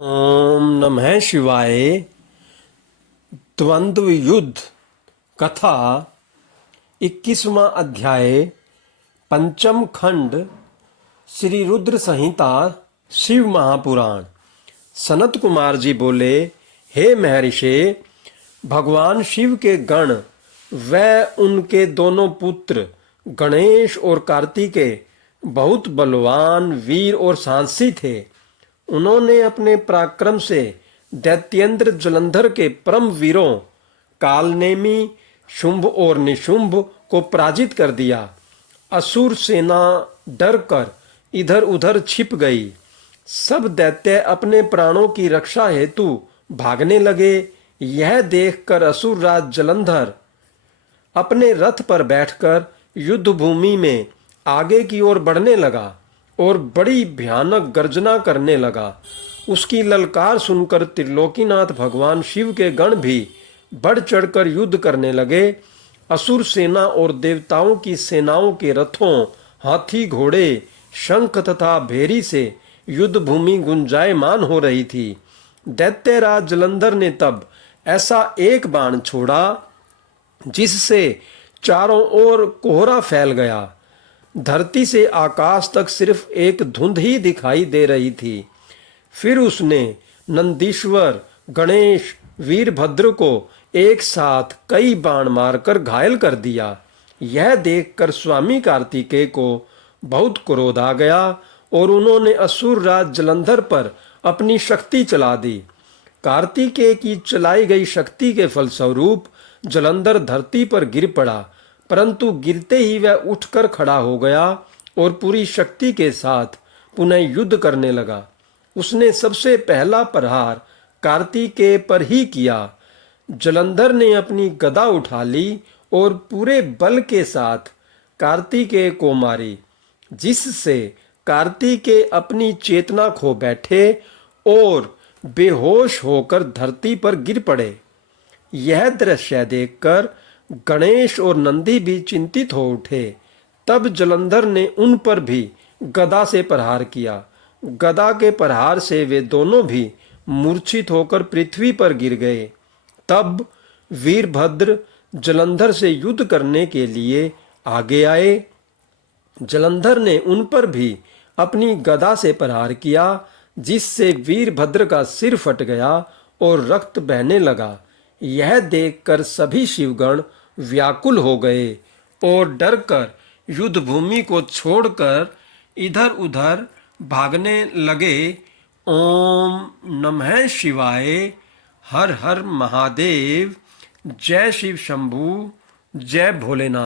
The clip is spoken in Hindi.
ओम नमः शिवाय। द्वंद्व युद्ध कथा 21वां अध्याय पंचम खंड श्री रुद्र संहिता शिव महापुराण। सनत कुमार जी बोले, हे महर्षि, भगवान शिव के गण व उनके दोनों पुत्र गणेश और कार्तिकेय बहुत बलवान, वीर और साहसी थे। उन्होंने अपने पराक्रम से दैत्येंद्र जलंधर के परम वीरों कालनेमी, शुंभ और निशुंभ को पराजित कर दिया। असुर सेना डर कर इधर उधर छिप गई। सब दैत्य अपने प्राणों की रक्षा हेतु भागने लगे। यह देखकर असुरराज जलंधर अपने रथ पर बैठकर युद्ध भूमि में आगे की ओर बढ़ने लगा और बड़ी भयानक गर्जना करने लगा। उसकी ललकार सुनकर त्रिलोकीनाथ भगवान शिव के गण भी बढ़ चढ़कर युद्ध करने लगे। असुर सेना और देवताओं की सेनाओं के रथों, हाथी, घोड़े, शंख तथा भेरी से युद्ध भूमि गुंजायमान हो रही थी। दैत्यराज जलंधर ने तब ऐसा एक बाण छोड़ा जिससे चारों ओर कोहरा फैल गया। धरती से आकाश तक सिर्फ एक धुंध ही दिखाई दे रही थी। फिर उसने नंदीश्वर, गणेश, वीरभद्र को एक साथ कई बाण मारकर घायल कर दिया। यह देखकर स्वामी कार्तिकेय को बहुत क्रोध आ गया और उन्होंने असुर राज जलंधर पर अपनी शक्ति चला दी। कार्तिकेय की चलाई गई शक्ति के फलस्वरूप जलंधर धरती पर गिर पड़ा, परंतु गिरते ही वह उठकर खड़ा हो गया और पूरी शक्ति के साथ पुनः युद्ध करने लगा। उसने सबसे पहला प्रहार कार्तिकेय पर ही किया। जलंधर ने अपनी गदा उठा ली और पूरे बल के साथ कार्तिकेय को मारी, जिससे कार्तिकेय अपनी चेतना खो बैठे और बेहोश होकर धरती पर गिर पड़े। यह दृश्य देखकर गणेश और नंदी भी चिंतित हो उठे। तब जलंधर ने उन पर भी गदा से प्रहार किया। गदा के प्रहार से वे दोनों भी मूर्छित होकर पृथ्वी पर गिर गए। तब वीरभद्र जलंधर से युद्ध करने के लिए आगे आए। जलंधर ने उन पर भी अपनी गदा से प्रहार किया, जिससे वीरभद्र का सिर फट गया और रक्त बहने लगा। यह देखकर सभी शिवगण व्याकुल हो गए और डरकर युद्ध भूमि को छोड़कर इधर उधर भागने लगे। ओम नमः शिवाय। हर हर महादेव। जय शिव शंभू। जय भोलेनाथ।